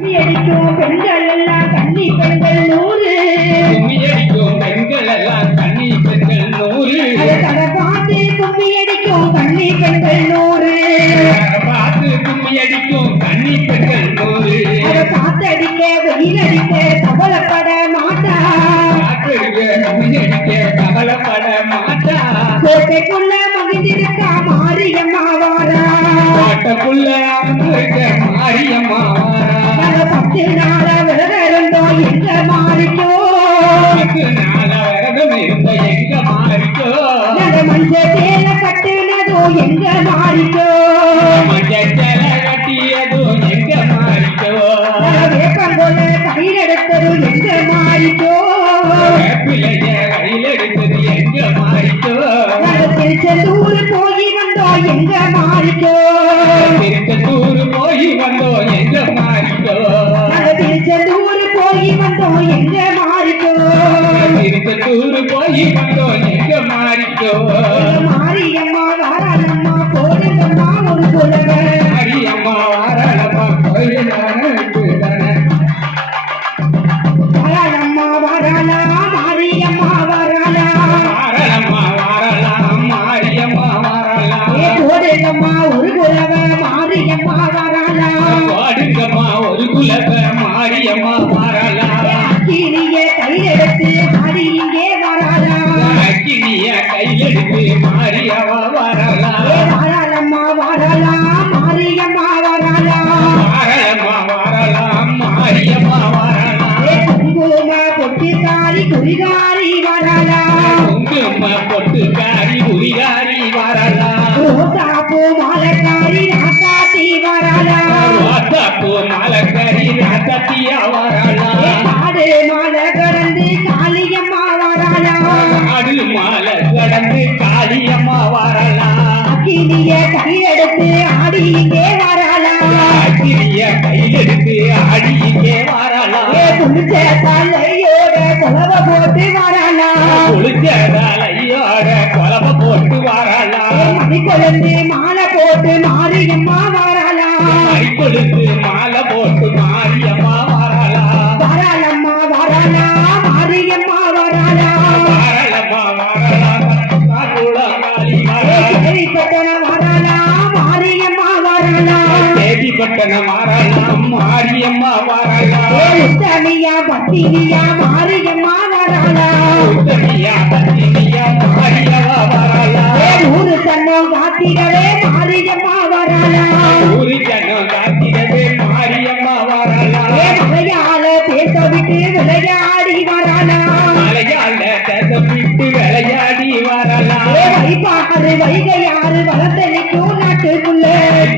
அடிக்கும் பெண்கள் எல்லாம் கன்னி பெண்கள் 100 அடிக்கும் பெண்கள் எல்லாம் கன்னி பெண்கள் 100 அதை பார்த்து கும்மி அடிக்கும் கன்னி பெண்கள் 100 பார்த்து கும்மி அடிக்கும் கன்னி பெண்கள் 100 அதை காத்தடிக்க வெயில் அடிக்க கவலைப்பட மாட்டா கவலைப்பட மாட்டா கோட்டைக்குள்ள மகிழ்ந்திருக்கா மாரியம்மா வாரா கோட்டைக்குள்ள அமர்ந்திருக்க மாரியம்மா வாரா 10 நாள விரதம் இருந்தோம் எங்க மாறிக்கோ 10 நாள விரதம் இருந்த எங்க மாறிக்கோ மஞ்ச சேல கட்டுனதோ எங்க மாறிக்கோ மஞ்ச சேல கட்டியதோ எங்க மாறிக்கோ வேப்பங்கொல கையில் எடுத்தது எங்க மாறிக்கோ பிள்ளைய கையில் எடுத்தது எங்க மாறிக்கோ திருச்செந்தூர் போய் வந்தோம் எங்க மாறிக்கோ திருச்செந்தூர் போய் வந்தோம் எங்க மாறிக்கோ திருச்செந்தூர் போய் வந்தோம் எங்க மாறிக்கோ திருச்செந்தூர் போய் வந்தோம் எங்க மாறிக்கோ மாரியம்மா வாராளம்மா போடுங்கம்மா ஒரு குலவ மாரியம்மா வாராளம்மா கோயிலான வாராளம்மா வாராளா மாரியம்மா வாராளா வாராளம்மா வாராளா மாரியம்மா வாராளா போடுங்கம்மா ஒரு குலவ மாரியம்மா வாராளா போடுங்கம்மா ஒரு குலவ மாரியம்மா வாராளா அக்கினிய கையெடுத்து மாறி இங்கே வாராளா அக்கினிய கையெடுத்து மாரியம்மா வாராளா வாராளம்மா வாராளா மாரியம்மா வாராளா வாராளம்மா வாராளா மாரியம்மா வாராளா குங்கும பொட்டுக்காரி குறிகாரி வாராளா குங்கும பொட்டுக்காரி குறிகாரி வாராளா ரோசாப்பூ மாலக்காரி ராசாத்தி வாராளா ரோசாப்பூ மாலக்காரி ராசாத்தியா வாராளா காடு மாலை கடந்து காளியம்மா வாராளா காடு மாலை கடந்து காளியம்மா வாராளா அக்கினிய கையெடுத்து ஆடி இங்கே வாராளா அக்கினிய கையெடுத்து ஆடி இங்கே வாராளா குளிச்ச தலையோட குலவ போட்டு வாராளா குளிச்ச தலையோட குலவ போட்டு வாராளா மணி கொழுந்து மாலை போட்டு மாரியம்மா வாராளா மணி கொழுந்து மாலை போட்டு மாரியம்மா வாராளா வாராளம்மா வாராளா மாரியம்மா வாராளா வாராளம்மா வாராளா காளி வாராளா தேவிப்பட்டன வாராளா மாரியம்மா வாராளா தேவிப்பட்டன வாராளா மாரியம்மா வாராளா உத்தமியா பத்தினியா மாரியம்மா வாராளா உத்தமியா பத்தினியா மாரியம்மா வாராளா ஊரு சன்னம் காத்திடவே மாரியம்மா வாராளா ஊரு ஜனம் காத்திடவே மாரியம்மா வாராளா மலையாள பேச விட்டு விளையாடி வாராளா மலையாள பேச விட்டு விளையாடி வாராளா வைப்பாறு வைகையாறு வளர்த்தளிக்கும் நாட்டுக்குள்ள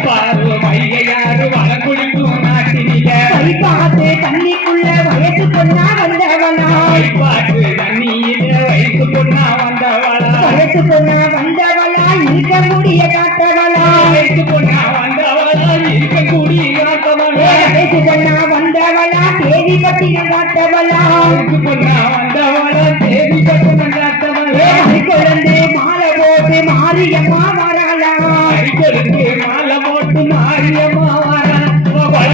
பாரு வைகையாறு வளங்குளிக்கும் நாட்டினில வைப்பாத்து தண்ணிக்குள்ள வயசு பொண்ணா வந்தவனா பாட்டு தண்ணியில வயசு பொண்ணா வந்தவளா வயசு பொண்ணா வந்தவளா இருக்க முடிய காட்டவளா வயசு பொண்ணா வந்தவளா இருக்கக்கூடிய காத்தவளா வயசு பொண்ணா வந்தவளா தேவி பட்டினம் காட்டவளா வயசு பொண்ணா வந்தவளா தேவி பட்டணம் காத்தவளா குழந்தை மாலை போட்டு மாரியம்மா